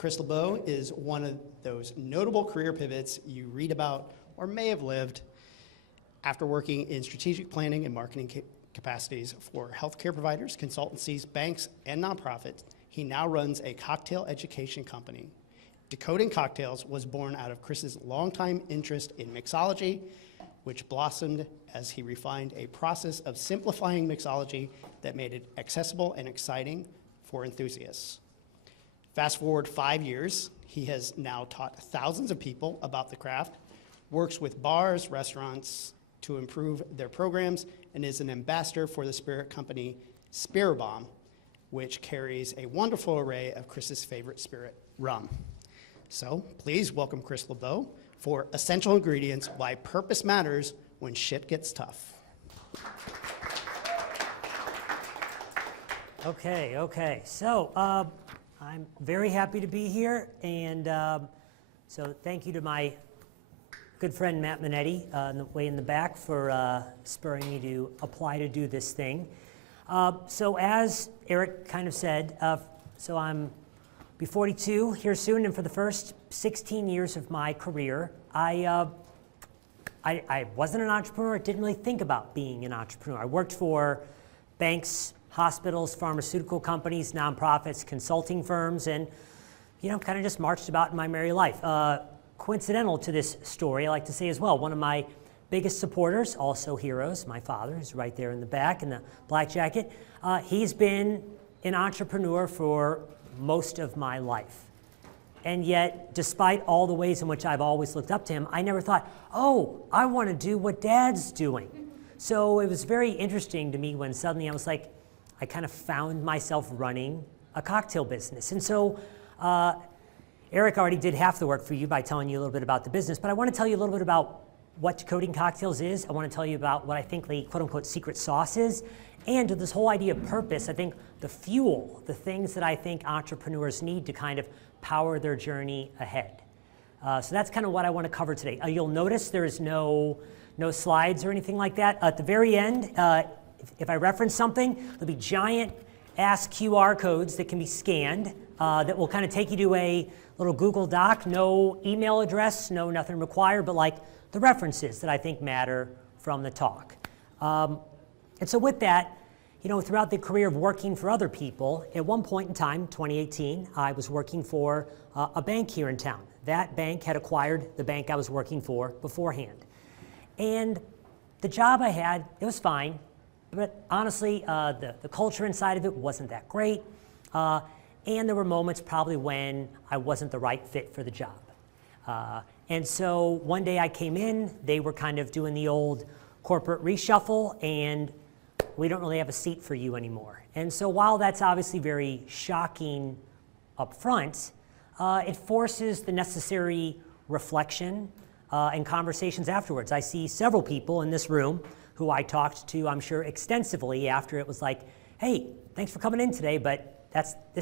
Chris LeBeau is one of those notable career pivots you read about or may have lived. After working in strategic planning and marketing capacities for healthcare providers, consultancies, banks, and nonprofits, he now runs a cocktail education company. Decoding Cocktails was born out of Chris's longtime interest in mixology, which blossomed as he refined a process of simplifying mixology that made it accessible and exciting for enthusiasts. Fast forward 5 years, he has now taught thousands of people about the craft, works with bars, restaurants to improve their programs, and is an ambassador for the spirit company Spirit Bomb, which carries a wonderful array of Chris's favorite spirit, rum. So please welcome Chris LeBeau for Essential Ingredients, Why Purpose Matters When Shit Gets Tough. Okay. So I'm very happy to be here, and so thank you to my good friend Matt Minetti way in the back for spurring me to apply to do this thing. So as Eric kind of said, so I'm be 42 here soon, and for the first 16 years of my career, I wasn't an entrepreneur. I didn't really think about being an entrepreneur. I worked for banks, hospitals, pharmaceutical companies, nonprofits, consulting firms, and kind of just marched about in my merry life. Coincidental to this story, I like to say as well, one of my biggest supporters, also heroes, my father, who's right there in the back in the black jacket, he's been an entrepreneur for most of my life. And yet, despite all the ways in which I've always looked up to him, I never thought, oh, I want to do what Dad's doing. So it was very interesting to me when suddenly I was like, I kind of found myself running a cocktail business. And so Eric already did half the work for you by telling you a little bit about the business, but I want to tell you a little bit about what Decoding Cocktails is. I want to tell you about what I think the quote-unquote secret sauce is, and to this whole idea of purpose, I think the fuel, the things that I think entrepreneurs need to kind of power their journey ahead. So that's kind of what I want to cover today. You'll notice there is no slides or anything like that. At the very end, if I reference something, there'll be giant ass QR codes that can be scanned that will kind of take you to a little Google Doc, no email address, nothing required, but like the references that I think matter from the talk. And so with that, throughout the career of working for other people, at one point in time, 2018, I was working for a bank here in town. That bank had acquired the bank I was working for beforehand. And the job I had, it was fine, but honestly, the culture inside of it wasn't that great. And there were moments probably when I wasn't the right fit for the job. And so one day I came in, they were kind of doing the old corporate reshuffle, and we don't really have a seat for you anymore. And so while that's obviously very shocking up front, it forces the necessary reflection and conversations afterwards. I see several people in this room who I talked to, I'm sure, extensively after it was like, hey, thanks for coming in today, but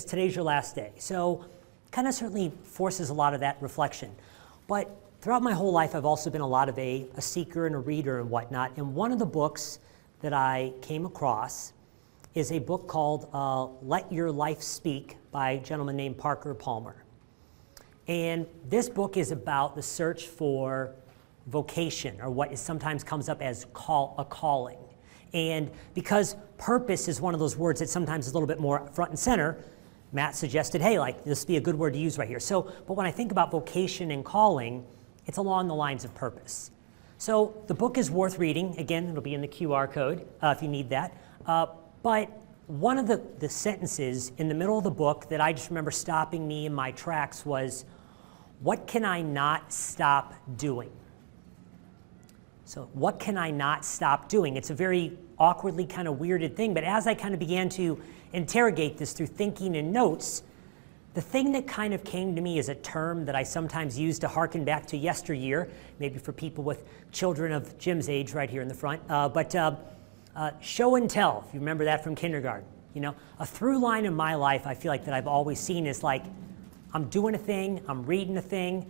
today's your last day. So kind of certainly forces a lot of that reflection. But throughout my whole life, I've also been a lot of a seeker and a reader and whatnot. And one of the books that I came across is a book called Let Your Life Speak by a gentleman named Parker Palmer. And this book is about the search for vocation, or what sometimes comes up as a calling. And because purpose is one of those words that sometimes is a little bit more front and center, Matt suggested, hey, this would be a good word to use right here. So, but when I think about vocation and calling, it's along the lines of purpose. So the book is worth reading. Again, it'll be in the QR code if you need that. But one of the sentences in the middle of the book that I just remember stopping me in my tracks was, what can I not stop doing? So what can I not stop doing? It's a very awkwardly kind of weirded thing, but as I kind of began to interrogate this through thinking and notes, the thing that kind of came to me is a term that I sometimes use to hearken back to yesteryear, maybe for people with children of Jim's age right here in the front, but show and tell, if you remember that from kindergarten. A through line in my life I feel like that I've always seen is like, I'm doing a thing, I'm reading a thing,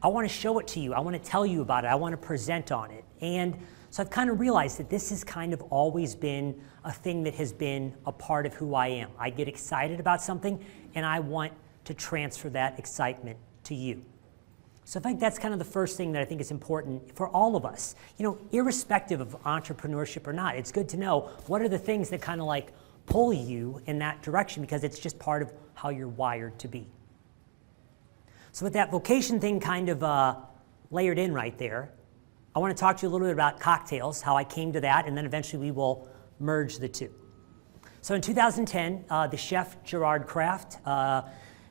I want to show it to you, I want to tell you about it, I want to present on it. And so I've kind of realized that this has kind of always been a thing that has been a part of who I am. I get excited about something and I want to transfer that excitement to you. So I think that's kind of the first thing that I think is important for all of us. Irrespective of entrepreneurship or not, it's good to know what are the things that kind of like pull you in that direction, because it's just part of how you're wired to be. So with that vocation thing kind of layered in right there, I want to talk to you a little bit about cocktails, how I came to that, and then eventually we will merge the two. So in 2010, the chef Gerard Kraft,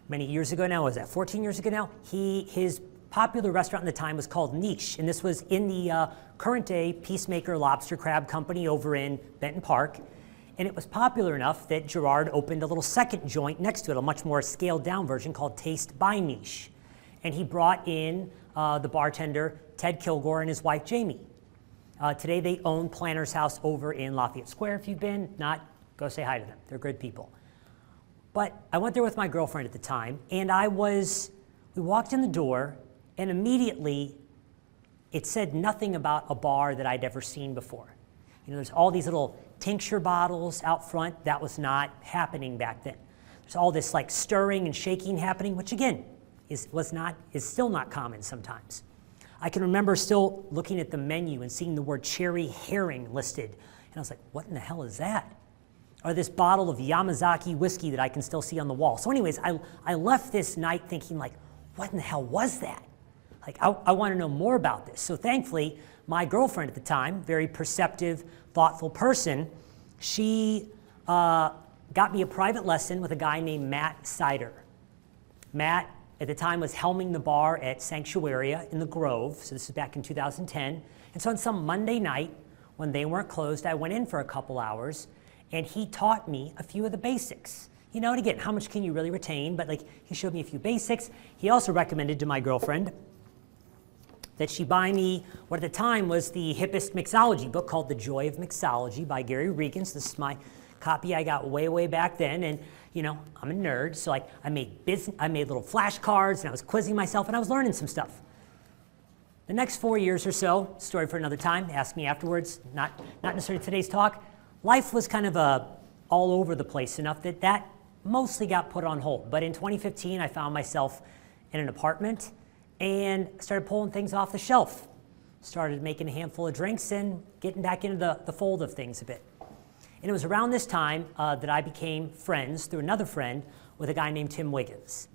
many years ago now, was that 14 years ago now? His popular restaurant at the time was called Niche, and this was in the current day Peacemaker Lobster Crab Company over in Benton Park. And it was popular enough that Gerard opened a little second joint next to it, a much more scaled down version called Taste by Niche. And he brought in the bartender Ted Kilgore and his wife Jamie. Today they own Planter's House over in Lafayette Square. If you've been, not, go say hi to them. They're good people. But I went there with my girlfriend at the time, and we walked in the door, and immediately it said nothing about a bar that I'd ever seen before. There's all these little tincture bottles out front. That was not happening back then. There's all this like stirring and shaking happening, which again is still not common sometimes. I can remember still looking at the menu and seeing the word cherry herring listed, and I was like, what in the hell is that? Or this bottle of Yamazaki whiskey that I can still see on the wall. So anyways, I left this night thinking like, what in the hell was that? Like, I want to know more about this. So thankfully, my girlfriend at the time, very perceptive, thoughtful person, she got me a private lesson with a guy named Matt Sider. Matt, at the time, was helming the bar at Sanctuaria in the Grove. So this is back in 2010. And so on some Monday night, when they weren't closed, I went in for a couple hours, and he taught me a few of the basics. And again, how much can you really retain? But like, he showed me a few basics. He also recommended to my girlfriend that she buy me what at the time was the hippest mixology book called The Joy of Mixology by Gary Regan. So this is my copy I got way back then, and I'm a nerd, so like I made little flashcards, and I was quizzing myself, and I was learning some stuff. The next 4 years or so, story for another time, ask me afterwards, not necessarily today's talk, life was kind of all over the place enough that mostly got put on hold. But in 2015, I found myself in an apartment and started pulling things off the shelf. Started making a handful of drinks and getting back into the fold of things a bit. And it was around this time that I became friends through another friend with a guy named Tim Wiggins.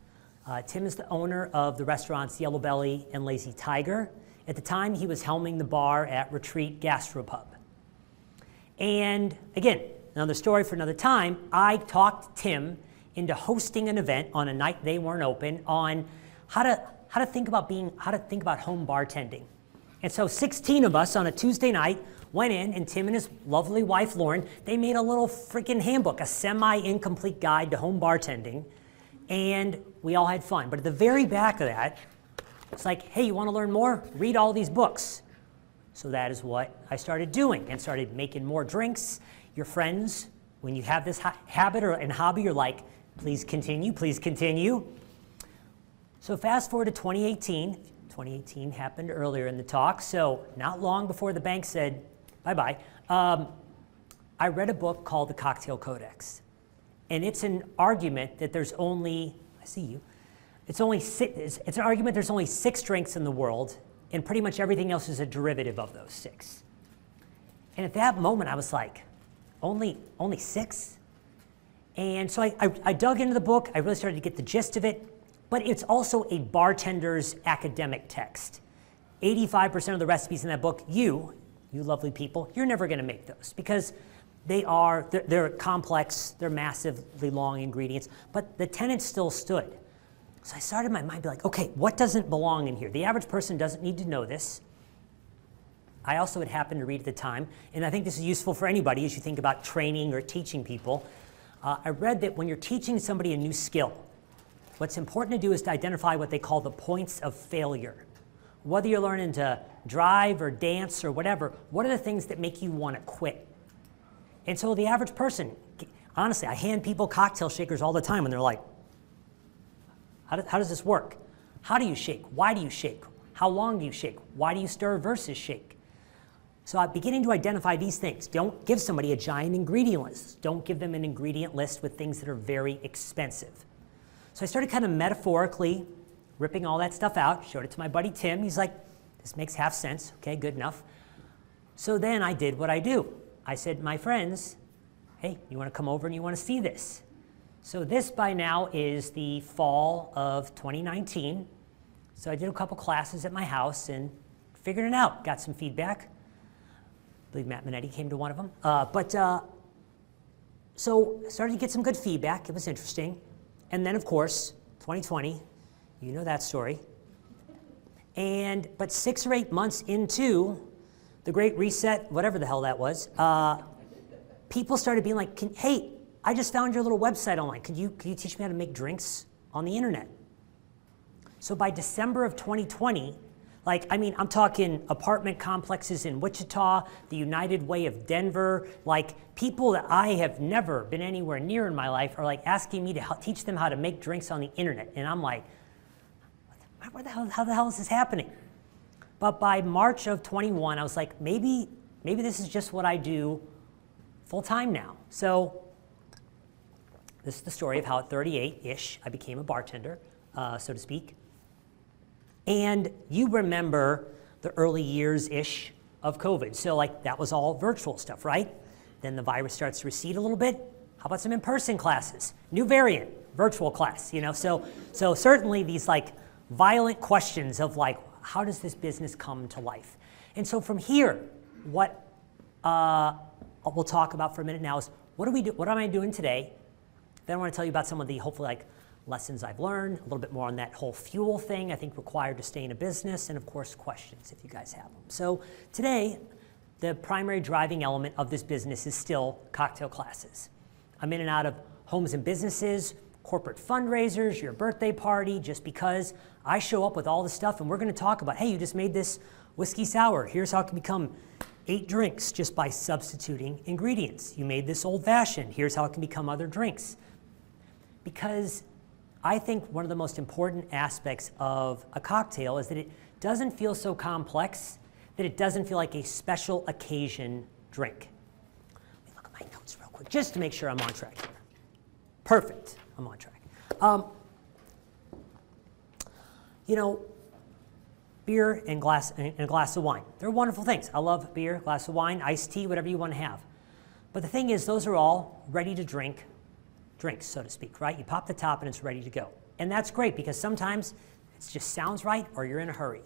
Tim is the owner of the restaurants Yellow Belly and Lazy Tiger. At the time, he was helming the bar at Retreat Gastropub. And again, another story for another time, I talked Tim into hosting an event on a night they weren't open on how to think about home bartending. And so 16 of us on a Tuesday night went in, and Tim and his lovely wife, Lauren, they made a little freaking handbook, a semi-incomplete guide to home bartending, and we all had fun. But at the very back of that, it's like, hey, you want to learn more? Read all these books. So that is what I started doing, and started making more drinks. Your friends, when you have this habit and hobby, you're like, please continue, please continue. So fast forward to 2018. 2018 happened earlier in the talk, so not long before the bank said bye-bye, I read a book called The Cocktail Codex. And it's an argument that there's only, I see you, it's an argument there's only 6 drinks in the world, and pretty much everything else is a derivative of those 6. And at that moment, I was like, only 6? And so I dug into the book. I really started to get the gist of it. But it's also a bartender's academic text. 85% of the recipes in that book, you lovely people, you're never going to make those, because they're complex, they're massively long ingredients, but the tenets still stood. So I started in my mind, be like, okay, what doesn't belong in here? The average person doesn't need to know this. I also had happened to read at the time, and I think this is useful for anybody as you think about training or teaching people. I read that when you're teaching somebody a new skill, what's important to do is to identify what they call the points of failure. Whether you're learning to drive or dance or whatever, what are the things that make you want to quit? And so the average person, honestly, I hand people cocktail shakers all the time, and they're like, how does this work? How do you shake? Why do you shake? How long do you shake? Why do you stir versus shake? So I'm beginning to identify these things. Don't give somebody a giant ingredient list. Don't give them an ingredient list with things that are very expensive. So I started kind of metaphorically ripping all that stuff out, showed it to my buddy Tim. He's like, this makes half sense. Okay, good enough. So then I did what I do. I said, my friends, hey, you want to come over and you want to see this? So this by now is the fall of 2019. So I did a couple classes at my house and figured it out, got some feedback. I believe Matt Minetti came to one of them. So started to get some good feedback. It was interesting. And then, of course, 2020, you know that story. But 6 or 8 months into the Great Reset, whatever the hell that was, people started being like, hey, I just found your little website online. Can you teach me how to make drinks on the internet? So by December of 2020, I'm talking apartment complexes in Wichita, the United Way of Denver, people that I have never been anywhere near in my life are asking me to teach them how to make drinks on the internet. And I'm like, how the hell is this happening? But by March of 21, I was like, maybe this is just what I do full time now. So this is the story of how at 38-ish, I became a bartender, so to speak. And you remember the early years-ish of COVID. So that was all virtual stuff, right? Then the virus starts to recede a little bit. How about some in-person classes? New variant, virtual class, So certainly these violent questions of how does this business come to life? And so from here, what we'll talk about for a minute now is what am I doing today? Then I want to tell you about some of the hopefully lessons I've learned, a little bit more on that whole fuel thing I think required to stay in a business, and of course questions if you guys have them. So today, the primary driving element of this business is still cocktail classes. I'm in and out of homes and businesses, corporate fundraisers, your birthday party, just because I show up with all the stuff and we're going to talk about, hey, you just made this whiskey sour. Here's how it can become 8 drinks just by substituting ingredients. You made this old fashioned. Here's how it can become other drinks. Because I think one of the most important aspects of a cocktail is that it doesn't feel so complex, that it doesn't feel like a special occasion drink. Let me look at my notes real quick, just to make sure I'm on track here. Perfect, I'm on track. Beer and a glass of wine. They're wonderful things. I love beer, glass of wine, iced tea, whatever you want to have. But the thing is, those are all ready to drink drinks, so to speak, right? You pop the top and it's ready to go. And that's great because sometimes it just sounds right or you're in a hurry.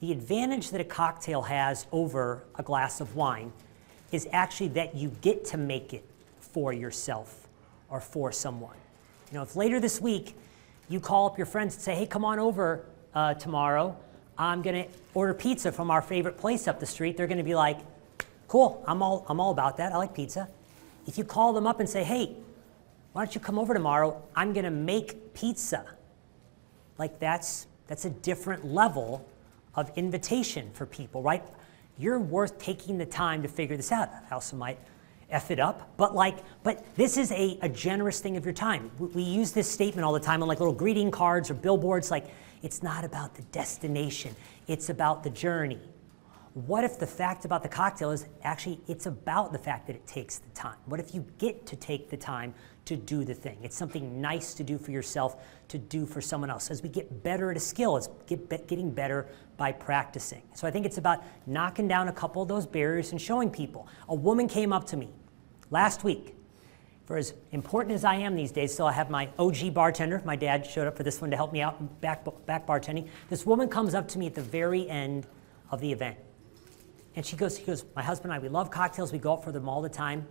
The advantage that a cocktail has over a glass of wine is actually that you get to make it for yourself or for someone. If later this week you call up your friends and say, hey, come on over tomorrow, I'm going to order pizza from our favorite place up the street, they're going to be like, cool, I'm all about that, I like pizza. If you call them up and say, hey, why don't you come over tomorrow? I'm going to make pizza. That's a different level of invitation for people, right? You're worth taking the time to figure this out. I also might F it up, but this is a generous thing of your time. We use this statement all the time on little greeting cards or billboards, it's not about the destination, it's about the journey. What if the fact about the cocktail is actually it's about the fact that it takes the time? What if you get to take the time to do the thing? It's something nice to do for yourself, to do for someone else. As we get better at a skill, it's getting better by practicing. So I think it's about knocking down a couple of those barriers and showing people. A woman came up to me last week. For as important as I am these days, still I have my OG bartender. My dad showed up for this one to help me out back bartending. This woman comes up to me at the very end of the event. And she goes, my husband and I, we love cocktails. We go out for them all the time.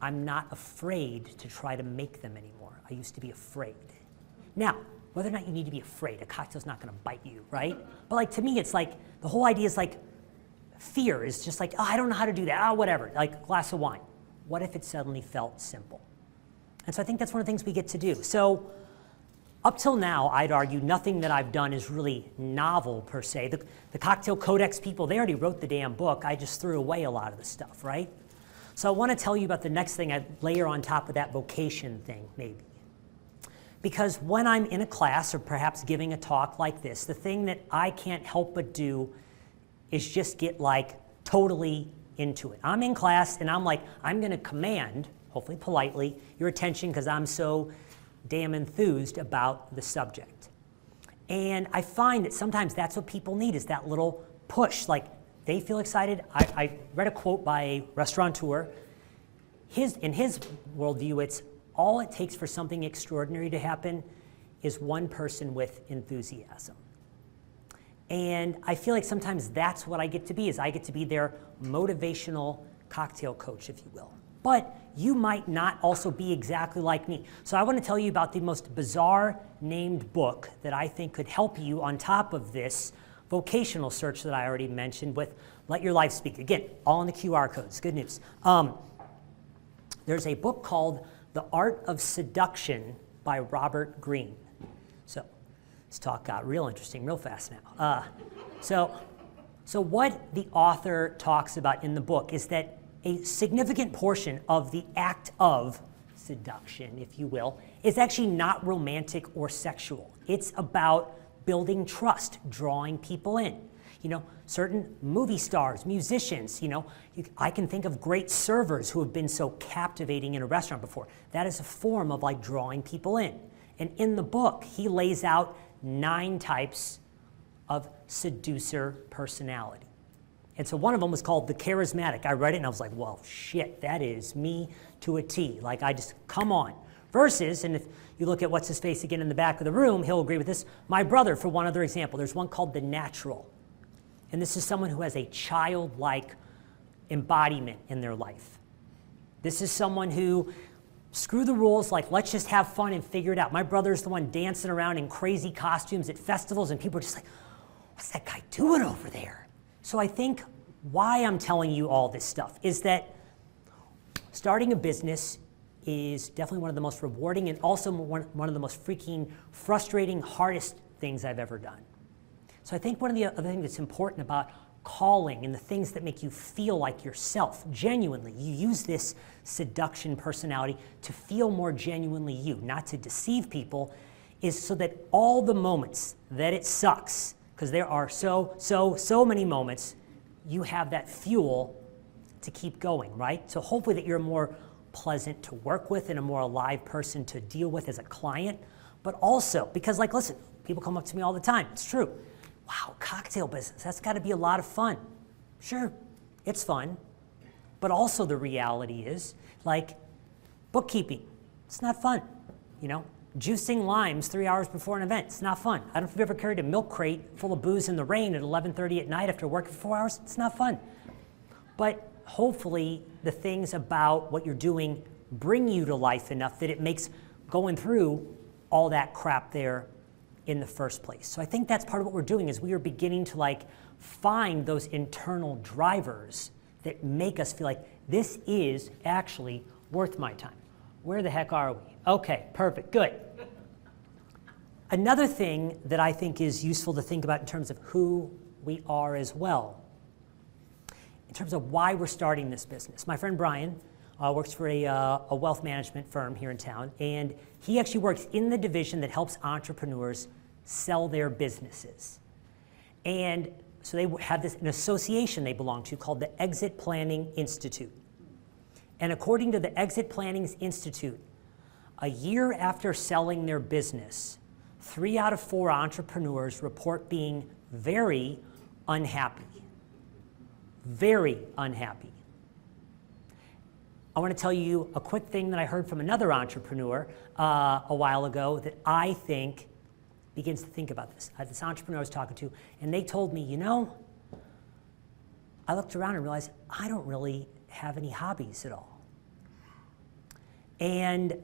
I'm not afraid to try to make them anymore. I used to be afraid. Now, whether or not you need to be afraid, a cocktail's not going to bite you, right? But to me, it's the whole idea is fear is just oh, I don't know how to do that. Whatever, a glass of wine. What if it suddenly felt simple? And so I think that's one of the things we get to do. So up till now, I'd argue nothing that I've done is really novel per se. The Cocktail Codex people, they already wrote the damn book. I just threw away a lot of the stuff, right? So I want to tell you about the next thing I'd layer on top of that vocation thing, maybe. Because when I'm in a class or perhaps giving a talk like this, the thing that I can't help but do is just get totally into it. I'm in class and I'm going to command, hopefully politely, your attention because I'm so damn enthused about the subject. And I find that sometimes that's what people need, is that little push. Like, they feel excited. I read a quote by a restaurateur. In his worldview, it's all it takes for something extraordinary to happen is one person with enthusiasm. And I feel like sometimes that's what I get to be, is I get to be their motivational cocktail coach, if you will. But you might not also be exactly like me. So I want to tell you about the most bizarre named book that I think could help you on top of this vocational search that I already mentioned with Let Your Life Speak. Again, all in the QR codes. Good news. There's a book called The Art of Seduction by Robert Greene. So this talk got real interesting real fast now. So what the author talks about in the book is that a significant portion of the act of seduction, if you will, is actually not romantic or sexual. It's about building trust, drawing people in. You know, certain movie stars, musicians, I can think of great servers who have been so captivating in a restaurant before. That is a form of like drawing people in. And in the book, he lays out 9 types of seducer personality. And so one of them was called the charismatic. I read it and I was like, well, shit, that is me to a T. Like, I just, come on. Versus, and if you look at what's his face again in the back of the room, he'll agree with this. My brother, for one other example, there's one called the natural. And this is someone who has a childlike embodiment in their life. This is someone who, screw the rules, like, let's just have fun and figure it out. My brother's the one dancing around in crazy costumes at festivals, and people are just like, what's that guy doing over there? So I think why I'm telling you all this stuff is that starting a business is definitely one of the most rewarding and also one of the most freaking frustrating, hardest things I've ever done. So I think one of the other things that's important about calling and the things that make you feel like yourself, genuinely, you use this seduction personality to feel more genuinely you, not to deceive people, is so that all the moments that it sucks, because there are so many moments, you have that fuel to keep going, right? So hopefully that you're more pleasant to work with and a more alive person to deal with as a client, but also, because like, listen, people come up to me all the time, it's true. Wow, cocktail business, that's gotta be a lot of fun. Sure, it's fun, but also the reality is, like, bookkeeping, it's not fun, Juicing limes 3 hours before an event, it's not fun. I don't know if you've ever carried a milk crate full of booze in the rain at 11:30 at night after working for 4 hours, it's not fun. But hopefully the things about what you're doing bring you to life enough that it makes going through all that crap there in the first place. So I think that's part of what we're doing, is we are beginning to like find those internal drivers that make us feel like this is actually worth my time. Where the heck are we? Okay, perfect, good. Another thing that I think is useful to think about in terms of who we are as well, in terms of why we're starting this business. My friend Brian works for a wealth management firm here in town, and he actually works in the division that helps entrepreneurs sell their businesses. And so they have an association they belong to called the Exit Planning Institute. And according to the Exit Planning Institute, a year after selling their business, 3 out of 4 entrepreneurs report being very unhappy. Very unhappy. I want to tell you a quick thing that I heard from another entrepreneur a while ago that I think begins to think about this. This entrepreneur I was talking to, and they told me, I looked around and realized I don't really have any hobbies at all. And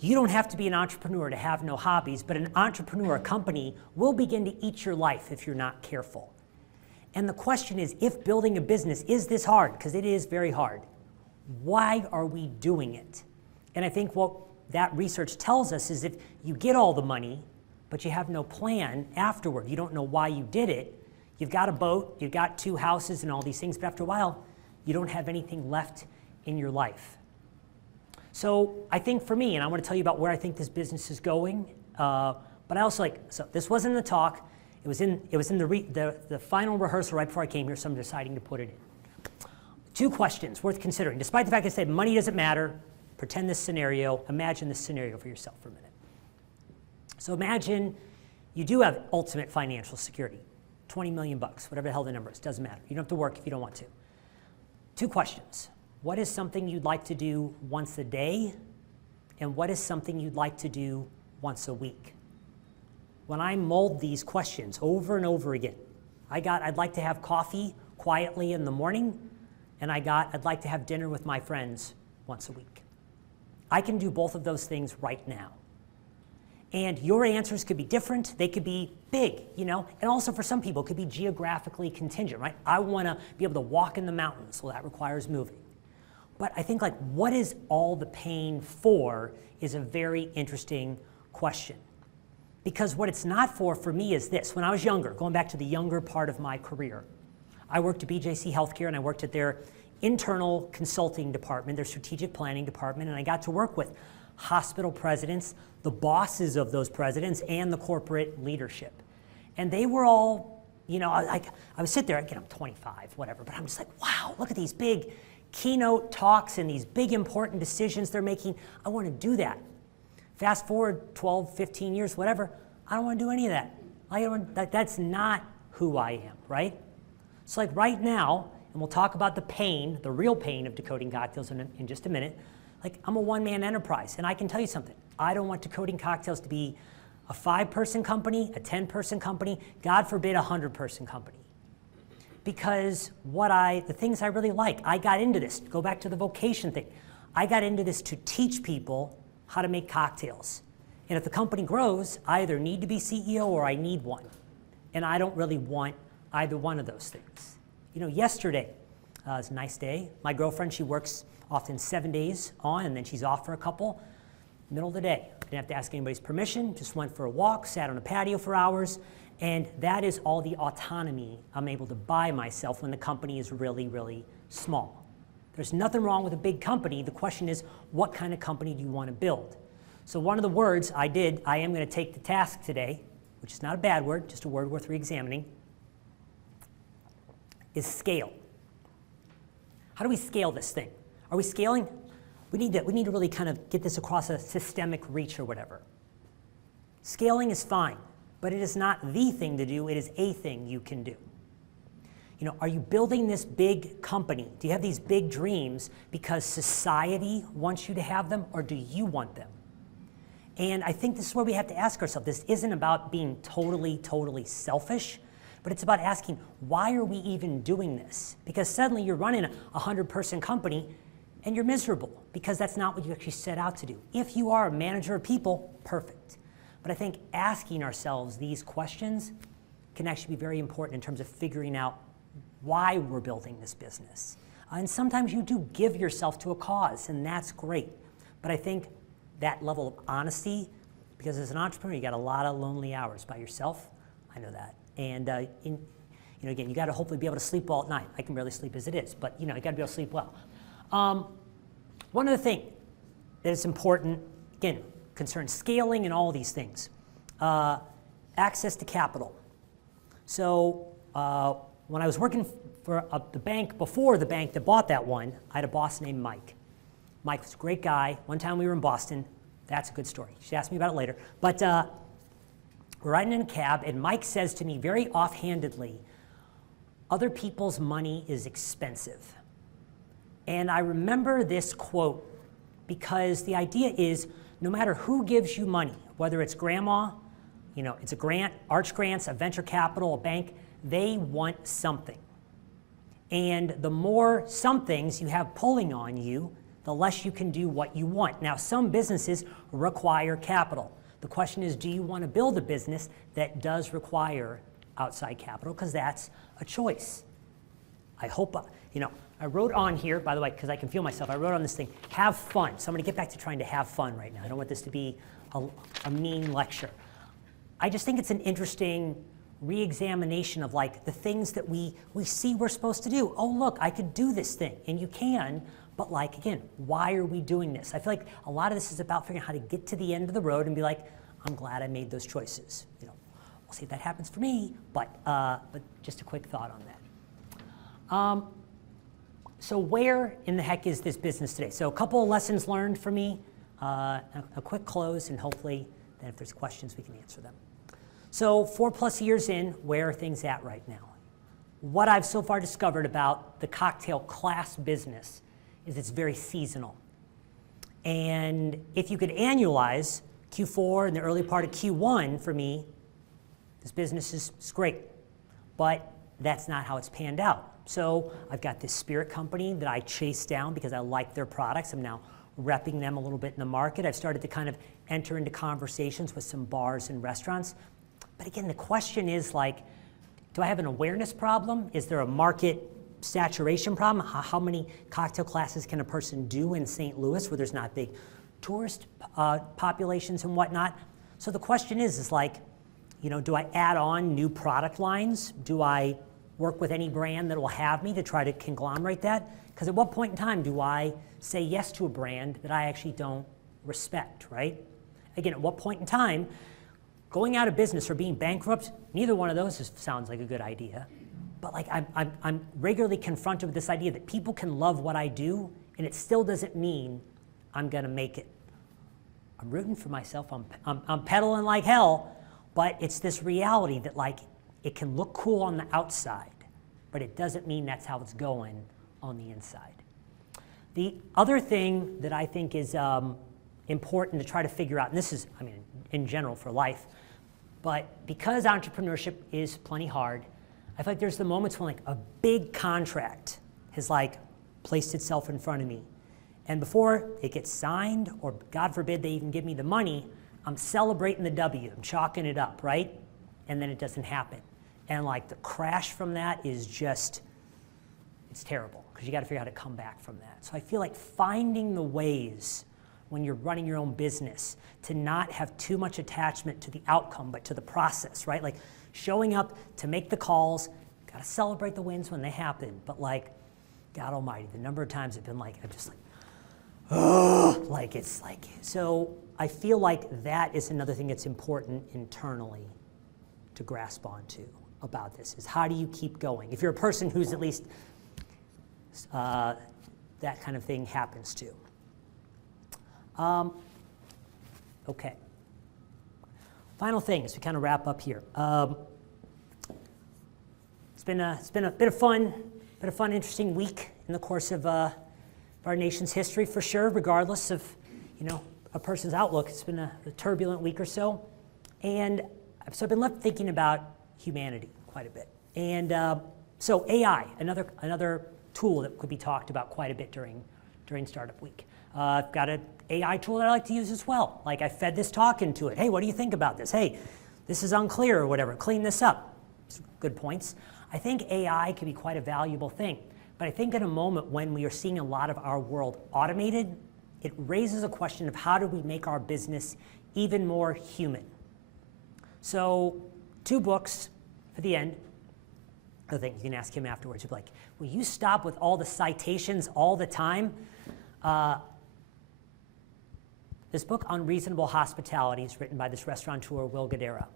you don't have to be an entrepreneur to have no hobbies, but an entrepreneur, a company, will begin to eat your life if you're not careful. And the question is, if building a business is this hard, because it is very hard, why are we doing it? And I think what that research tells us is if you get all the money, but you have no plan afterward, you don't know why you did it, you've got a boat, you've got 2 houses and all these things, but after a while, you don't have anything left in your life. So I think for me, and I want to tell you about where I think this business is going, but I also so this wasn't in the talk, it was in the final rehearsal right before I came here, so I'm deciding to put it in. 2 questions worth considering. Despite the fact I said money doesn't matter, pretend this scenario, imagine this scenario for yourself for a minute. So imagine you do have ultimate financial security, 20 million bucks, whatever the hell the number is, doesn't matter. You don't have to work if you don't want to. 2 questions. What is something you'd like to do once a day? And what is something you'd like to do once a week? When I mulled these questions over and over again, I'd like to have coffee quietly in the morning, and I'd like to have dinner with my friends once a week. I can do both of those things right now. And your answers could be different. They could be big, and also for some people, it could be geographically contingent, right? I want to be able to walk in the mountains, well, that requires moving. But I think, what is all the pain for is a very interesting question. Because what it's not for me is this. When I was younger, going back to the younger part of my career, I worked at BJC Healthcare, and I worked at their internal consulting department, their strategic planning department, and I got to work with hospital presidents, the bosses of those presidents, and the corporate leadership. And they were all, I would sit there, I'm 25, whatever, but I'm just like, wow, look at these big keynote talks and these big important decisions they're making. I want to do that. Fast forward 12, 15 years, whatever, I don't want to do any of that. That's not who I am, right? So right now, and we'll talk about the pain, the real pain of Decoding Cocktails in just a minute, I'm a one-man enterprise, and I can tell you something. I don't want Decoding Cocktails to be a 5-person company, a 10-person company, God forbid a 100-person company. Because the things I really like, I got into this, go back to the vocation thing, I got into this to teach people how to make cocktails. And if the company grows, I either need to be CEO or I need one. And I don't really want either one of those things. Yesterday was a nice day. My girlfriend, she works often 7 days on, and then she's off for a couple. Middle of the day. Didn't have to ask anybody's permission, just went for a walk, sat on a patio for hours, and that is all the autonomy I'm able to buy myself when the company is really, really small. There's nothing wrong with a big company. The question is, what kind of company do you want to build? So one of the words I am going to take to task today, which is not a bad word, just a word worth re-examining, is scale. How do we scale this thing? Are we scaling? We need to really kind of get this across a systemic reach or whatever. Scaling is fine, but it is not the thing to do. It is a thing you can do. Are you building this big company? Do you have these big dreams because society wants you to have them, or do you want them? And I think this is where we have to ask ourselves. This isn't about being totally, totally selfish, but it's about asking, why are we even doing this? Because suddenly you're running a 100-person company, and you're miserable because that's not what you actually set out to do. If you are a manager of people, perfect. But I think asking ourselves these questions can actually be very important in terms of figuring out why we're building this business. And sometimes you do give yourself to a cause, and that's great. But I think that level of honesty, because as an entrepreneur, you got a lot of lonely hours by yourself. I know that. And again, you got to hopefully be able to sleep well at night. I can barely sleep as it is, but you got to be able to sleep well. One other thing that is important, again, concerns scaling and all these things. Access to capital. So when I was working for the bank, before the bank that bought that one, I had a boss named Mike. Mike was a great guy. One time we were in Boston. That's a good story. You should ask me about it later. But we're riding in a cab, and Mike says to me very offhandedly, other people's money is expensive. And I remember this quote because the idea is no matter who gives you money, whether it's grandma, it's a grant, arch grants, a venture capital, a bank, they want something. And the more somethings you have pulling on you, the less you can do what you want. Now, some businesses require capital. The question is, do you want to build a business that does require outside capital? Because that's a choice. I hope, I wrote on here, by the way, because I can feel myself, I wrote on this thing, have fun. So I'm going to get back to trying to have fun right now. I don't want this to be a mean lecture. I just think it's an interesting re-examination of the things that we see we're supposed to do. Oh, look, I could do this thing. And you can, but again, why are we doing this? I feel like a lot of this is about figuring out how to get to the end of the road and be like, I'm glad I made those choices. We'll see if that happens for me, but just a quick thought on that. So where in the heck is this business today? So a couple of lessons learned for me, a quick close, and hopefully Then if there's questions, we can answer them. So 4+ years in, where are things at right now? What I've so far discovered about the cocktail class business is it's very seasonal. And if you could annualize Q4 and the early part of Q1 for me, this business is great. But that's not how it's panned out. So I've got this spirit company that I chased down because I like their products. I'm now repping them a little bit in the market. I've started to kind of enter into conversations with some bars and restaurants. But again, the question is like, do I have an awareness problem? Is there a market saturation problem? How many cocktail classes can a person do in St. Louis where there's not big tourist populations and whatnot? So the question is like, you know, do I add on new product lines? Do I work with any brand that will have me to try to conglomerate that? Because at what point in time do I say yes to a brand that I actually don't respect, right? Again, at what point in time, going out of business or being bankrupt, neither one of those sounds like a good idea. But like I'm regularly confronted with this idea that people can love what I do, and it still doesn't mean I'm gonna make it. I'm rooting for myself, I'm pedaling like hell, but it's this reality that like it can look cool on the outside, but it doesn't mean that's how it's going on the inside. The other thing that I think is important to try to figure out, and this is, I mean, in general for life, but because entrepreneurship is plenty hard, I feel like there's the moments when like a big contract has like placed itself in front of me. And before it gets signed, or God forbid they even give me the money, I'm celebrating the W, I'm chalking it up, right? And then it doesn't happen. And like the crash from that is just, it's terrible, because you got to figure out how to come back from that. So I feel like finding the ways when you're running your own business to not have too much attachment to the outcome, but to the process, right? Like showing up to make the calls, got to celebrate the wins when they happen, but like, God almighty, the number of times I've been like, I'm just like, oh, like it's like, so I feel like that is another thing that's important internally to grasp onto about this, is how do you keep going? If you're a person who's at least that kind of thing happens to. Okay. Final thing as we kind of wrap up here. It's been a bit of fun, interesting week in the course of our nation's history for sure, regardless of, you know, a person's outlook. It's been a turbulent week or so, and so I've been left thinking about humanity quite a bit. And so AI, another tool that could be talked about quite a bit during Startup Week. I've got an AI tool that I like to use as well. Like I fed this talk into it. Hey, what do you think about this? Hey, this is unclear or whatever. Clean this up. Good points. I think AI can be quite a valuable thing. But I think in a moment when we are seeing a lot of our world automated, it raises a question of how do we make our business even more human? So 2 books for the end. I think you can ask him afterwards. You'll be like, will you stop with all the citations all the time? This book, Unreasonable Hospitality, is written by this restaurateur, Will Guidara.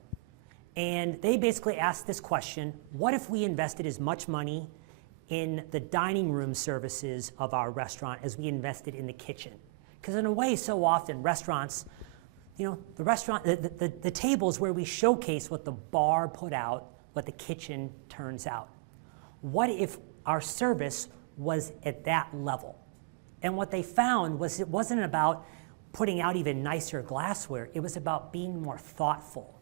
And they basically asked this question: what if we invested as much money in the dining room services of our restaurant as we invested in the kitchen? Because in a way, so often restaurants, you know, the restaurant, the tables where we showcase what the bar put out, what the kitchen turns out. What if our service was at that level? And what they found was it wasn't about putting out even nicer glassware. It was about being more thoughtful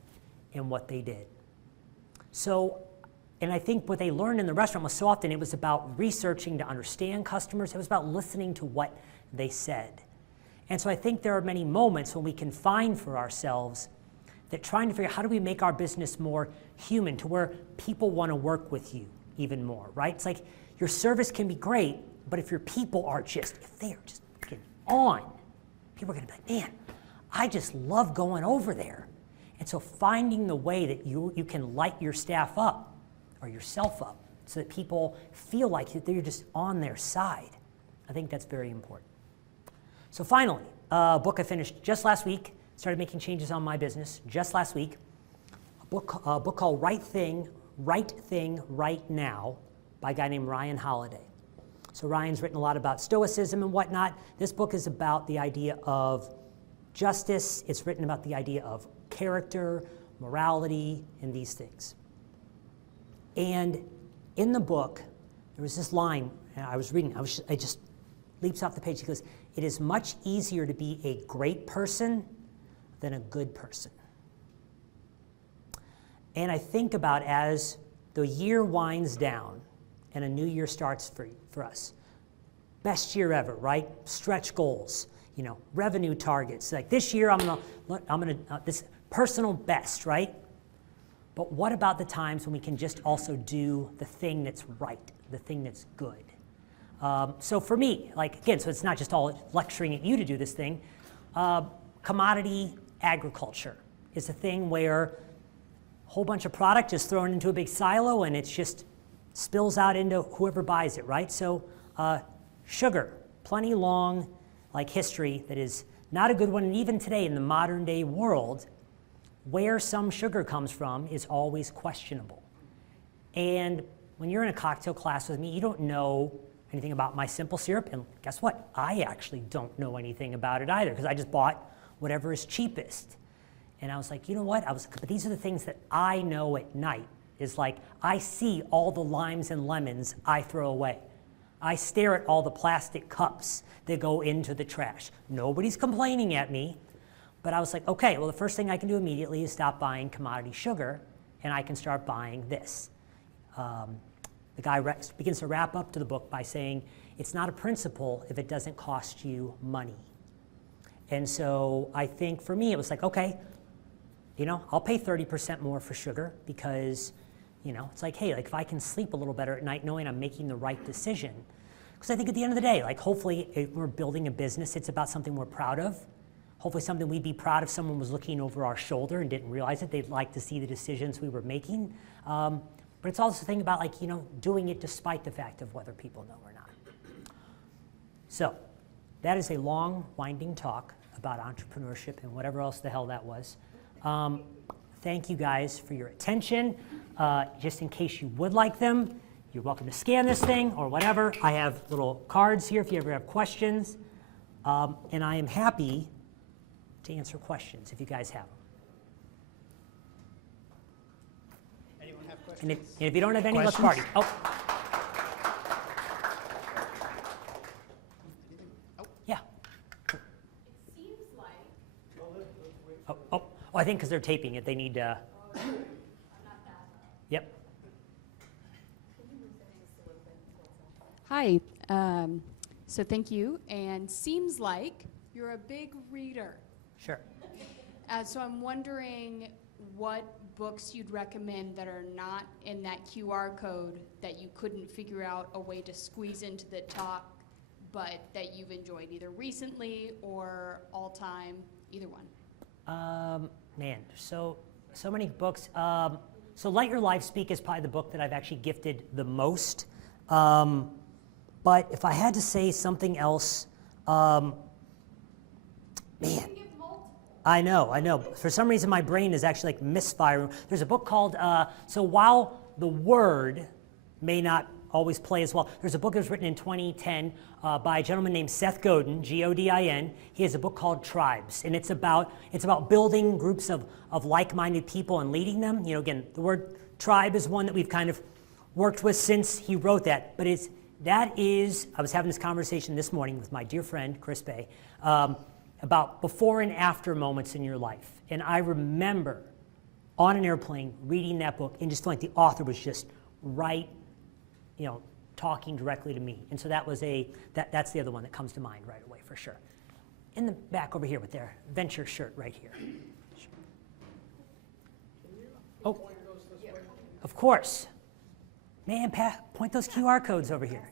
in what they did. So, and I think what they learned in the restaurant was so often it was about researching to understand customers. It was about listening to what they said. And so I think there are many moments when we can find for ourselves that trying to figure out how do we make our business more human, to where people want to work with you even more, right? It's like your service can be great, but if your people are just, if they are just getting on, people are going to be like, man, I just love going over there. And so finding the way that you can light your staff up or yourself up so that people feel like they're just on their side, I think that's very important. So finally, a book I finished just last week, started making changes on my business just last week, a book called Right Thing, Right Now by a guy named Ryan Holiday. So Ryan's written a lot about stoicism and whatnot. This book is about the idea of justice. It's written about the idea of character, morality, and these things. And in the book, there was this line, and I was reading, it just leaps off the page. He goes, "It is much easier to be a great person than a good person." And I think about as the year winds down and a new year starts for us. Best year ever, right? Stretch goals, revenue targets. Like this year, this personal best, right? But what about the times when we can just also do the thing that's right, the thing that's good? So for me, so it's not just all lecturing at you to do this thing. Commodity agriculture is a thing where a whole bunch of product is thrown into a big silo and it just spills out into whoever buys it, right? So sugar, plenty long history that is not a good one. And even today in the modern day world, where some sugar comes from is always questionable. And when you're in a cocktail class with me, you don't know anything about my simple syrup. And guess what? I actually don't know anything about it either because I just bought whatever is cheapest. And I was like, you know what? But these are the things that I know at night. Is I see all the limes and lemons I throw away. I stare at all the plastic cups that go into the trash. Nobody's complaining at me. But I was like, okay, well, the first thing I can do immediately is stop buying commodity sugar, and I can start buying this. The guy begins to wrap up to the book by saying, it's not a principle if it doesn't cost you money. And so I think for me, it was like, okay, I'll pay 30% more for sugar because, it's like, hey, if I can sleep a little better at night knowing I'm making the right decision. Because I think at the end of the day, hopefully if we're building a business, it's about something we're proud of. Hopefully something we'd be proud if someone was looking over our shoulder and didn't realize it. They'd like to see the decisions we were making. But it's also a thing about doing it despite the fact of whether people know or not. So that is a long, winding talk about entrepreneurship and whatever else the hell that was. Thank you guys for your attention. Just in case you would like them, you're welcome to scan this thing or whatever. I have little cards here if you ever have questions. And I am happy to answer questions if you guys have them. Anyone have questions? And if you don't have any, let's party. Oh. Yeah. It seems like. Oh, I think because they're taping it, they need to. I'm not that. Yep. Hi. So thank you. And seems like you're a big reader. Sure. So I'm wondering what books you'd recommend that are not in that QR code that you couldn't figure out a way to squeeze into the talk, but that you've enjoyed either recently or all time, either one. Man, so many books. So Let Your Life Speak is probably the book that I've actually gifted the most. But if I had to say something else, man. I know. For some reason, my brain is actually misfiring. There's a book called, so while the word may not always play as well, there's a book that was written in 2010 by a gentleman named Seth Godin, Godin. He has a book called Tribes, and it's about building groups of like-minded people and leading them. Again, the word tribe is one that we've kind of worked with since he wrote that, but I was having this conversation this morning with my dear friend, Chris Bay, about before and after moments in your life. And I remember on an airplane reading that book and just feeling like the author was just right, talking directly to me. And so that's the other one that comes to mind right away for sure. In the back over here with their venture shirt right here. Oh, of course. Man, Pat, point those QR codes over here.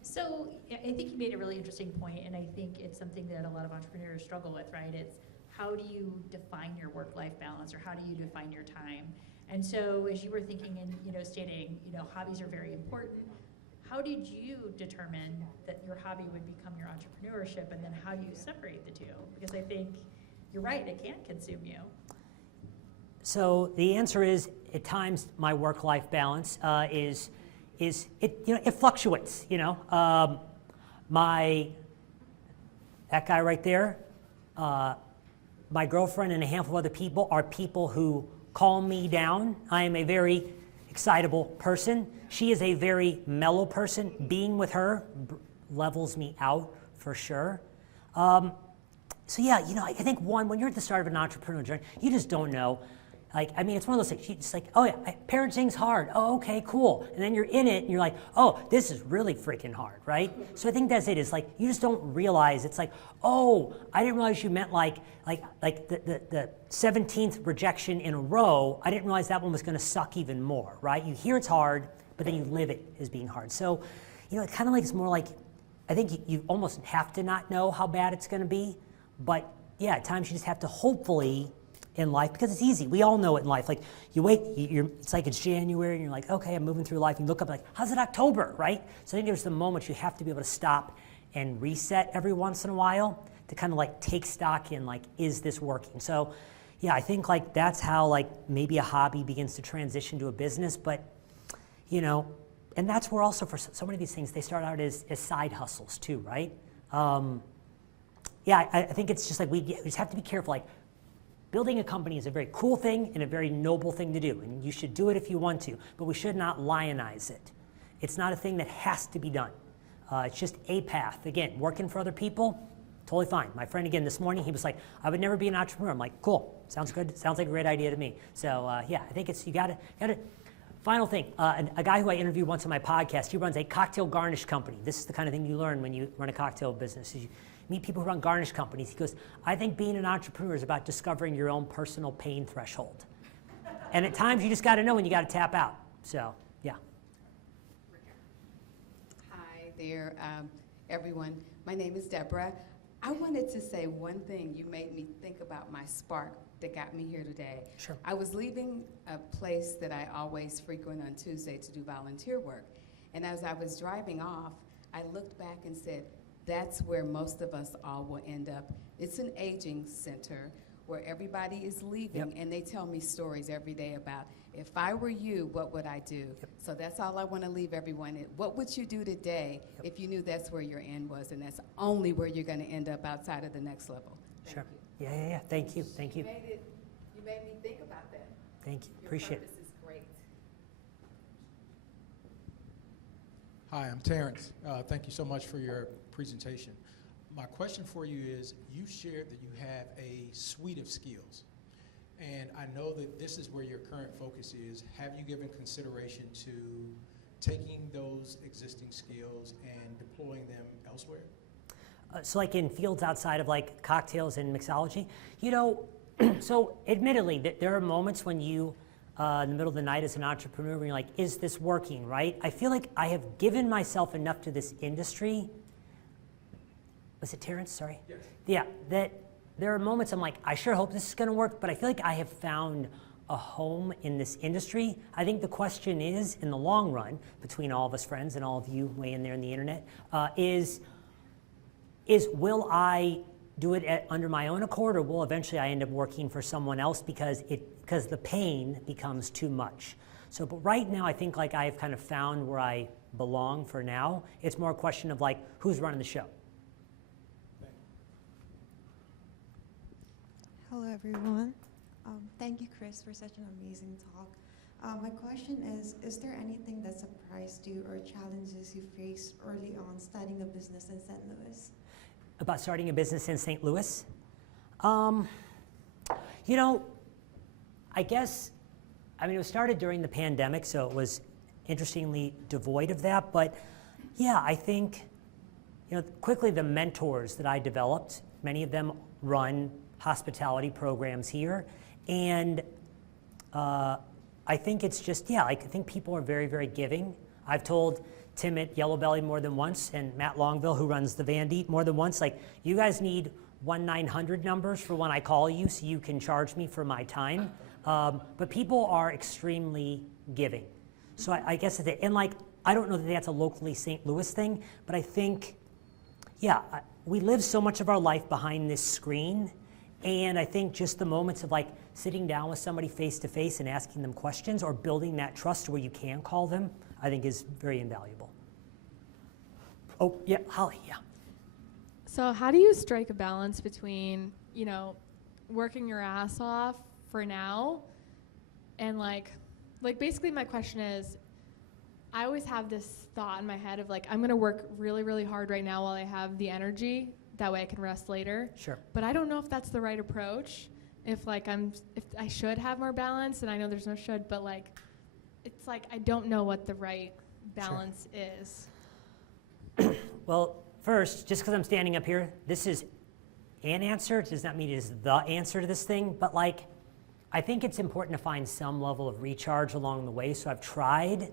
So I think you made a really interesting point, and I think it's something that a lot of entrepreneurs struggle with, right? It's how do you define your work-life balance, or how do you define your time? And so as you were thinking and stating, hobbies are very important. How did you determine that your hobby would become your entrepreneurship, and then how do you separate the two? Because I think you're right, it can consume you. So the answer is, at times, my work-life balance it fluctuates. That guy right there, my girlfriend and a handful of other people are people who calm me down. I am a very excitable person. She is a very mellow person. Being with her levels me out for sure. So yeah, I think when you're at the start of an entrepreneurial journey, you just don't know. Like, I mean, it's one of those things, it's like, oh yeah, parenting's hard. Oh, okay, cool. And then you're in it and you're like, oh, this is really freaking hard, right? So I think that's it. It's like, you just don't realize, it's like, oh, I didn't realize you meant like the 17th rejection in a row. I didn't realize that one was gonna suck even more, right? You hear it's hard, but then you live it as being hard. So, it kind of like, it's more like, I think you almost have to not know how bad it's gonna be, but yeah, at times you just have to hopefully in life, because it's easy. We all know it in life. Like you wait, it's like it's January and you're like, okay, I'm moving through life. And you look up like, how's it October, right? So I think there's the moments you have to be able to stop and reset every once in a while to kind of like take stock in like, is this working? So yeah, I think like that's how like maybe a hobby begins to transition to a business, but and that's where also for so many of these things, they start out as side hustles too, right? Yeah, I think it's just like we just have to be careful. Like, building a company is a very cool thing and a very noble thing to do, and you should do it if you want to, but we should not lionize it. It's not a thing that has to be done. It's just a path. Again, working for other people, totally fine. My friend, again, this morning, he was like, I would never be an entrepreneur. I'm like, cool, sounds good, sounds like a great idea to me. So yeah, I think you gotta, final thing, a guy who I interviewed once on my podcast, he runs a cocktail garnish company. This is the kind of thing you learn when you run a cocktail business. You meet people who run garnish companies. He goes, I think being an entrepreneur is about discovering your own personal pain threshold. And at times you just got to know when you got to tap out. So, yeah. Hi there, everyone. My name is Deborah. I wanted to say one thing. You made me think about my spark that got me here today. Sure. I was leaving a place that I always frequent on Tuesday to do volunteer work. And as I was driving off, I looked back and said, that's where most of us all will end up. It's an aging center where everybody is leaving, and they tell me stories every day about, if I were you, what would I do? So that's all I want to leave everyone in. What would you do today if you knew that's where your end was, and that's only where you're going to end up outside of the next level? Sure. Yeah. Thank you. You made me think about that. Thank you. Your Appreciate it. purpose is great. Hi, I'm Terrence. Thank you so much for your presentation. My question for you is, you shared that you have a suite of skills, and I know that this is where your current focus is. Have you given consideration to taking those existing skills and deploying them elsewhere? So like in fields outside of like cocktails and mixology, so admittedly, there are moments when you, in the middle of the night as an entrepreneur, when you're like, is this working, right? I feel like I have given myself enough to this industry. Was it Terrence? Sorry. Yes. Yeah, that there are moments I'm like, I sure hope this is going to work, but I feel like I have found a home in this industry. I think the question is, in the long run, between all of us friends and all of you way in there in the internet, is will I do it under my own accord, or will eventually I end up working for someone else because the pain becomes too much? So, but right now I think like I've kind of found where I belong for now. It's more a question of like, who's running the show? Hello, everyone. Thank you, Chris, for such an amazing talk. My question is there anything that surprised you or challenges you faced early on studying a business in St. Louis? About starting a business in St. Louis? I guess, it was started during the pandemic, so it was interestingly devoid of that. But yeah, I think, quickly the mentors that I developed, many of them run hospitality programs here. And I think it's just, I think people are very, very giving. I've told Tim at Yellow Belly more than once, and Matt Longville, who runs the Vandy, more than once, like, you guys need 1-900 numbers for when I call you so you can charge me for my time. But people are extremely giving. So I guess, and like, I don't know that that's a locally St. Louis thing, but I think, we live so much of our life behind this screen. And I think just the moments of like sitting down with somebody face to face and asking them questions, or building that trust where you can call them, I think is very invaluable. Oh, yeah, Holly, yeah. So how do you strike a balance between, working your ass off for now, and like basically my question is, I always have this thought in my head of like, I'm gonna work really, really hard right now while I have the energy, that way I can rest later. Sure. But I don't know if that's the right approach. If I should have more balance, and I know there's no should, but like, it's like I don't know what the right balance is. Well, first, just because I'm standing up here, this is an answer. It does not mean it is the answer to this thing, but like, I think it's important to find some level of recharge along the way. So I've tried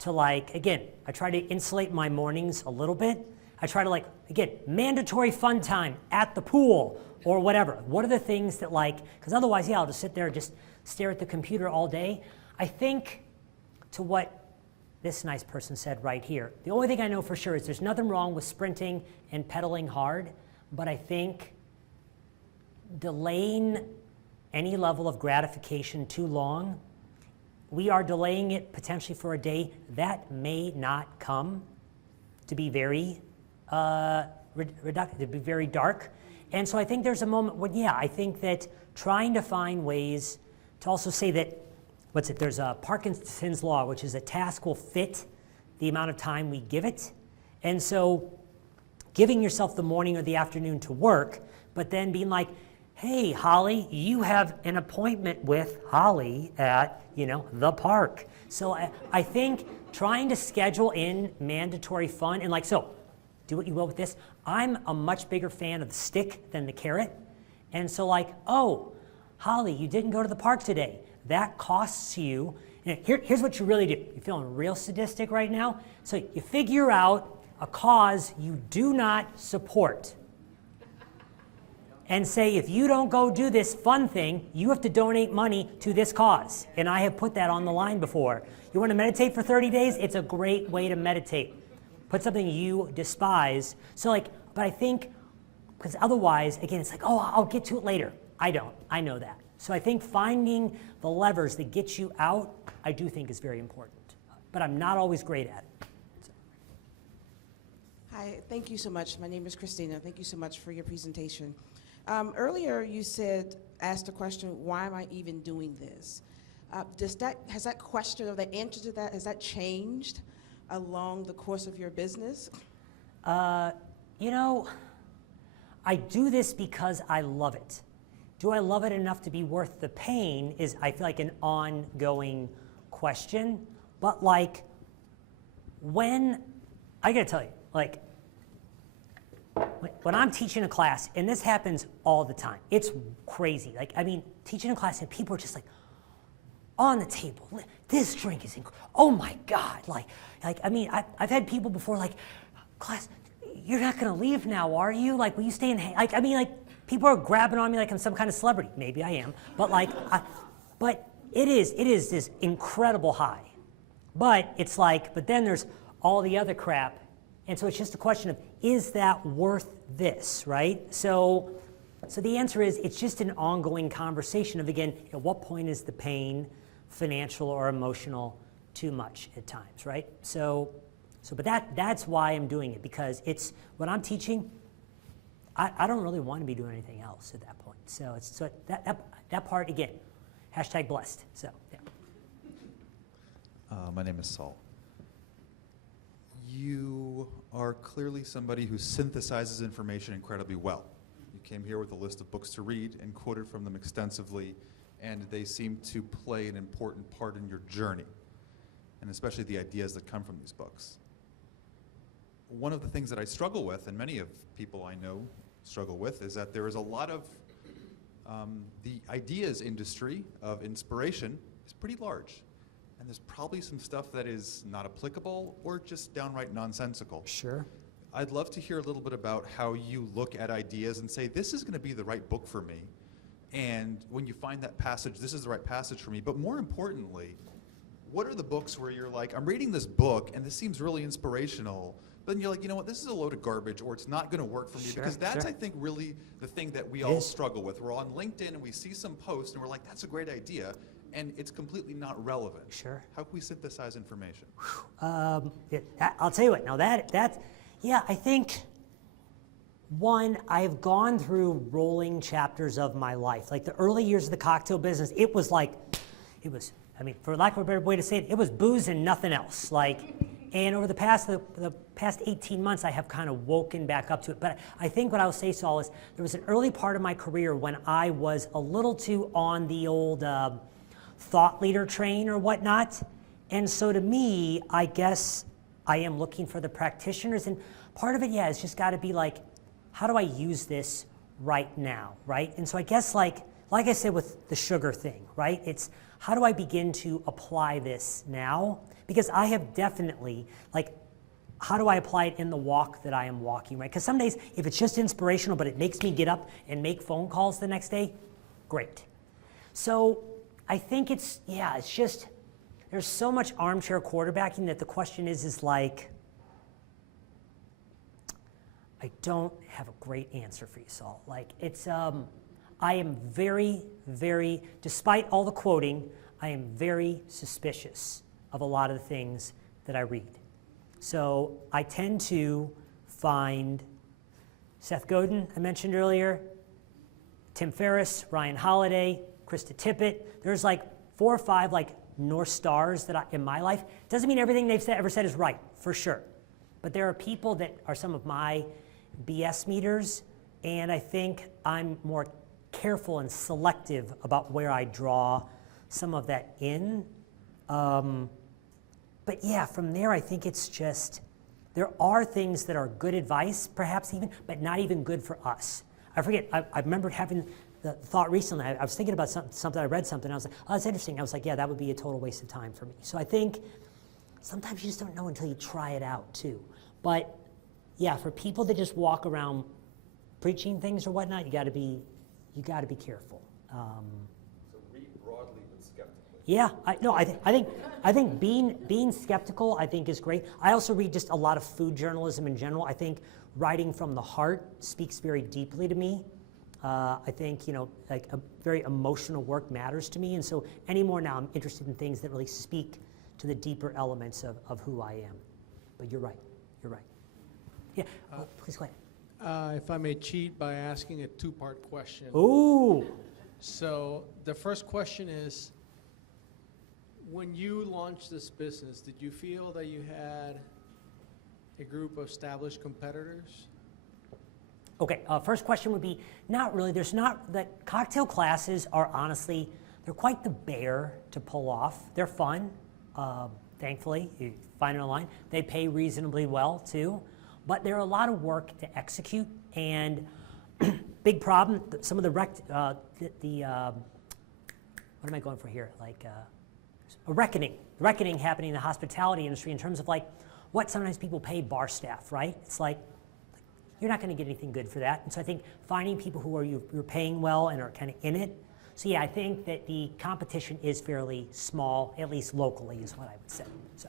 to like, again, I try to insulate my mornings a little bit. I try to like, again, mandatory fun time at the pool or whatever. What are the things that like, because otherwise, yeah, I'll just sit there and just stare at the computer all day. I think to what this nice person said right here, the only thing I know for sure is there's nothing wrong with sprinting and pedaling hard, but I think delaying any level of gratification too long, we are delaying it potentially for a day that may not come, to be very reductive, to be very dark. And so I think there's a moment when, yeah, I think that trying to find ways to also say that, there's a Parkinson's law, which is a task will fit the amount of time we give it. And so giving yourself the morning or the afternoon to work, but then being like, hey, Holly, you have an appointment with Holly at, the park. So I think trying to schedule in mandatory fun and like, so do what you will with this. I'm a much bigger fan of the stick than the carrot. And so like, oh, Holly, you didn't go to the park today. That costs you. Here's what you really do. You're feeling real sadistic right now. So you figure out a cause you do not support. And say, if you don't go do this fun thing, you have to donate money to this cause. And I have put that on the line before. You want to meditate for 30 days? It's a great way to meditate. Put something you despise. So like, but I think, because otherwise, again, it's like, oh, I'll get to it later. I don't. I know that. So I think finding the levers that get you out, I do think is very important. But I'm not always great at it. So. Hi, thank you so much. My name is Christina. Thank you so much for your presentation. Earlier you asked the question, why am I even doing this? Has that question or the answer to that, has that changed along the course of your business? I do this because I love it. Do I love it enough to be worth the pain is, I feel like, an ongoing question. But like, I gotta tell you, like, when I'm teaching a class, and this happens all the time, it's crazy. Like, I mean, teaching a class and people are just like, on the table, this drink is incredible. Oh my God. I've had people before like, class, you're not gonna leave now, are you? Like, will you stay and people are grabbing on me like I'm some kind of celebrity. Maybe I am, but but it is this incredible high. But it's like, but then there's all the other crap. And so it's just a question of, is that worth this, right? So the answer is, it's just an ongoing conversation of, again, at what point is the pain, financial or emotional, too much at times, right? But that's why I'm doing it, because it's, when I'm teaching, I don't really want to be doing anything else at that point. So that part, again, #blessed. So, yeah. My name is Saul. You are clearly somebody who synthesizes information incredibly well. You came here with a list of books to read and quoted from them extensively, and they seem to play an important part in your journey, and especially the ideas that come from these books. One of the things that I struggle with, and many of people I know struggle with, is that there is a lot of the ideas industry of inspiration is pretty large. And there's probably some stuff that is not applicable or just downright nonsensical. Sure. I'd love to hear a little bit about how you look at ideas and say, this is going to be the right book for me. And when you find that passage, this is the right passage for me. But more importantly, what are the books where you're like, I'm reading this book and this seems really inspirational, but then you're like, you know what, this is a load of garbage, or it's not going to work for me. Sure, because that's, sure. I think, really the thing that we It all is. struggle with. We're on LinkedIn and we see some post and we're like, that's a great idea. And it's completely not relevant. Sure. How can we synthesize information? I'll tell you what. Now that's yeah. I think One, I have gone through rolling chapters of my life. Like the early years of the cocktail business, it was, I mean, for lack of a better way to say it, it was booze and nothing else. And over the past 18 months, I have kind of woken back up to it. But I think what I'll say, Saul, is there was an early part of my career when I was a little too on the old thought leader train or whatnot. And so to me, I guess I am looking for the practitioners. And part of it, yeah, it's just got to be like, how do I use this right now, right? And so I guess like I said with the sugar thing, right? It's how do I begin to apply this now? Because I have definitely, how do I apply it in the walk that I am walking, right? Because some days, if it's just inspirational, but it makes me get up and make phone calls the next day, great. So I think it's just, there's so much armchair quarterbacking that the question is like, I don't have a great answer for you, Saul. I am very, very, despite all the quoting, I am very suspicious of a lot of the things that I read. So I tend to find Seth Godin, I mentioned earlier, Tim Ferriss, Ryan Holiday, Krista Tippett. There's 4 or 5 North Stars that in my life. Doesn't mean everything they've ever said is right, for sure. But there are people that are some of my BS meters, and I think I'm more careful and selective about where I draw some of that in. But yeah, from there, I think it's just, there are things that are good advice, perhaps even, but not even good for us. I forget, I remember having the thought recently, I was thinking about something, I read something, I was like, oh, that's interesting. I was like, yeah, that would be a total waste of time for me. So I think sometimes you just don't know until you try it out too. But yeah, for people that just walk around preaching things or whatnot, you got to be careful. So read broadly but skeptically. Yeah, I think being skeptical, I think, is great. I also read just a lot of food journalism in general. I think writing from the heart speaks very deeply to me. I think a very emotional work matters to me, and so anymore now I'm interested in things that really speak to the deeper elements of who I am. But you're right. Yeah, please go ahead. If I may cheat by asking a 2-part question. Ooh. So the first question is, when you launched this business, did you feel that you had a group of established competitors? Okay, first question would be, not really. That cocktail classes are honestly, they're quite the bear to pull off. They're fun, thankfully. You find it online. They pay reasonably well too. But they're a lot of work to execute, and big problem, some of what am I going for here? A reckoning happening in the hospitality industry in terms of what sometimes people pay bar staff, right? It's you're not going to get anything good for that. And so I think finding people who you're paying well and are kind of in it. So yeah, I think that the competition is fairly small, at least locally, is what I would say. So.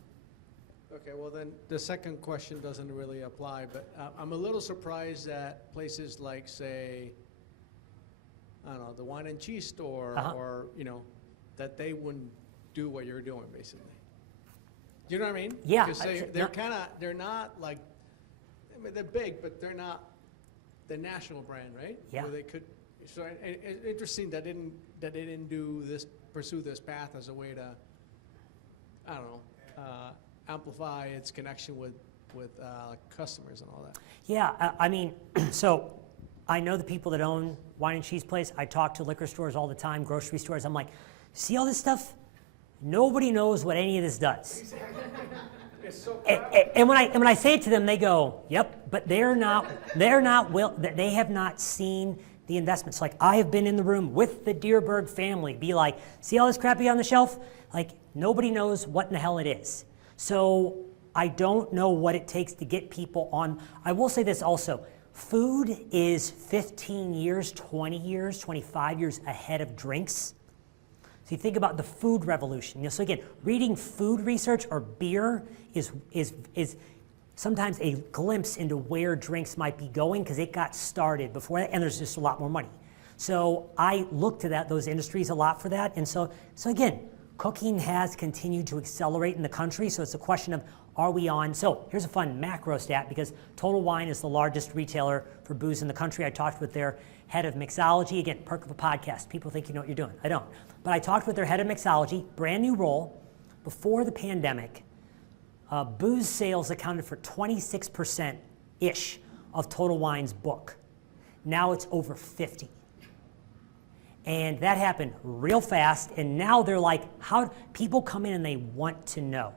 Okay, well then the second question doesn't really apply, but I'm a little surprised that places like, say, I don't know, the wine and cheese store, or that they wouldn't do what you're doing, basically. You know what I mean? Yeah. Because they're not like, I mean, they're big, but they're not the national brand, right? Yeah. Where they could. So it's interesting that they didn't pursue this path as a way to, I don't know, amplify its connection with customers and all that. Yeah, I mean, so I know the people that own wine and cheese place. I talk to liquor stores all the time, grocery stores. I'm like, see all this stuff? Nobody knows what any of this does. Exactly. It's so and when I say it to them, they go, "Yep," but they have not seen the investments. I have been in the room with the Deerberg family, be like, "See all this crappy on the shelf?" Nobody knows what in the hell it is. So I don't know what it takes to get people on. I will say this also. Food is 15 years, 20 years, 25 years ahead of drinks. So you think about the food revolution. So again, reading food research or beer is sometimes a glimpse into where drinks might be going because it got started before that, and there's just a lot more money. So I look to those industries a lot for that. And so again, Cooking has continued to accelerate in the country, so it's a question of are we on? So here's a fun macro stat, because Total Wine is the largest retailer for booze in the country. I talked with their head of mixology. Again, perk of a podcast. People think you know what you're doing. I don't. But I talked with their head of mixology, brand new role. Before the pandemic, booze sales accounted for 26%-ish of Total Wine's book. Now it's over 50. And that happened real fast, and now they're like, how people come in and they want to know.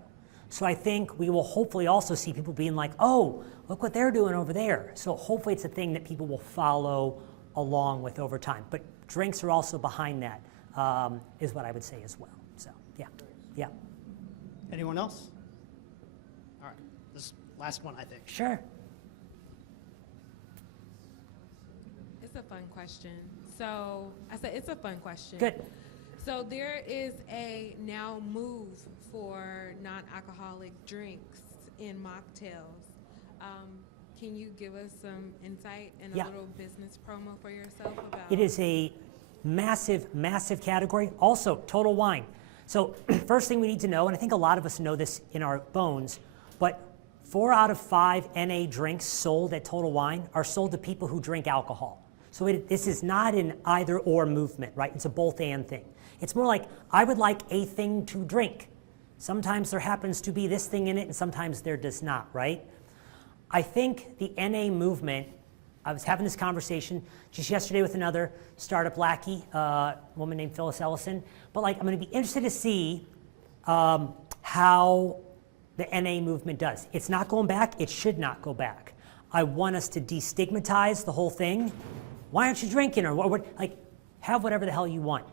So I think we will hopefully also see people being like, oh, look what they're doing over there. So hopefully it's a thing that people will follow along with over time. But drinks are also behind that, is what I would say as well. So, yeah, yeah. Anyone else? All right, this last one, I think. Sure. It's a fun question. So I said it's a fun question. Good. So there is a now move for non-alcoholic drinks in mocktails. Can you give us some insight and a little business promo for yourself about? It is a massive, massive category. Also, Total Wine. So first thing we need to know, and I think a lot of us know this in our bones, but 4 out of 5 NA drinks sold at Total Wine are sold to people who drink alcohol. So this is not an either or movement, right? It's a both and thing. It's more like, I would like a thing to drink. Sometimes there happens to be this thing in it, and sometimes there does not, right? I think the NA movement, I was having this conversation just yesterday with another startup lackey, a woman named Phyllis Ellison, but like, I'm gonna be interested to see how the NA movement does. It's not going back, it should not go back. I want us to destigmatize the whole thing. Why aren't you drinking? Or what, like, have whatever the hell you want.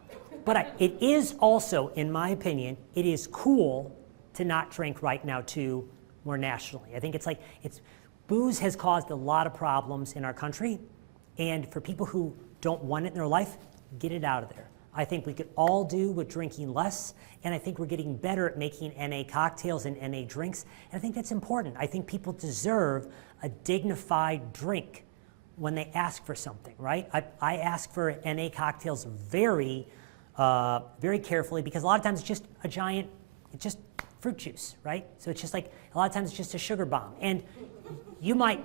But it is also, in my opinion, it is cool to not drink right now too, more nationally. I think it's like, booze has caused a lot of problems in our country, and for people who don't want it in their life, get it out of there. I think we could all do with drinking less, and I think we're getting better at making NA cocktails and NA drinks, and I think that's important. I think people deserve a dignified drink when they ask for something, right? I ask for NA cocktails very, very carefully, because a lot of times it's just a giant, it's just fruit juice, right? So it's just like, a lot of times it's just a sugar bomb. And you might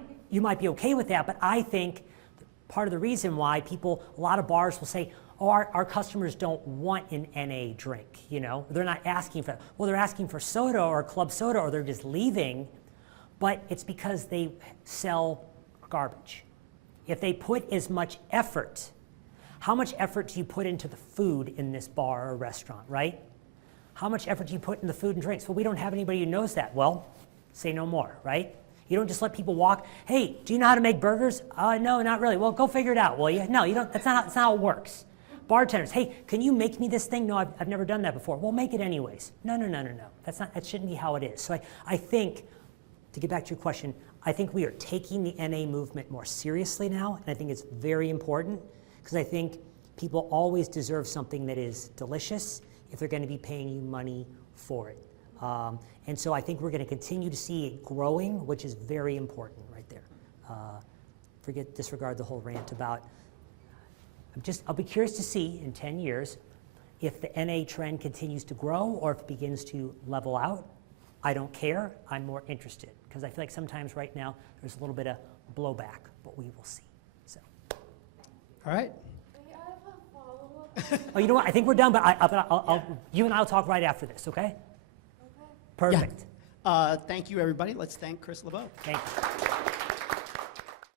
be okay with that, but I think part of the reason why a lot of bars will say, oh, our customers don't want an NA drink, you know? They're not asking for it. Well, they're asking for soda or club soda, or they're just leaving, but it's because they sell garbage. If they put as much effort, how much effort do you put into the food in this bar or restaurant, right? How much effort do you put in the food and drinks? Well, we don't have anybody who knows that. Well, say no more, right? You don't just let people walk, hey, do you know how to make burgers? No, not really. Well, go figure it out, will you? No, you don't, that's not how it works. Bartenders, hey, can you make me this thing? No, I've never done that before. Well, make it anyways. No. That shouldn't be how it is. So I think, to get back to your question, I think we are taking the NA movement more seriously now, and I think it's very important, because I think people always deserve something that is delicious if they're going to be paying you money for it. And so I think we're going to continue to see it growing, which is very important right there. Disregard the whole rant about, I'll be curious to see in 10 years if the NA trend continues to grow or if it begins to level out. I don't care, I'm more interested, because I feel like sometimes right now there's a little bit of blowback, but we will see. So. All right. I have a follow-up. Oh, you know what? I think we're done, but you and I will talk right after this, okay? Okay. Perfect. Thank you, everybody. Let's thank Chris LeBeau. Thank you.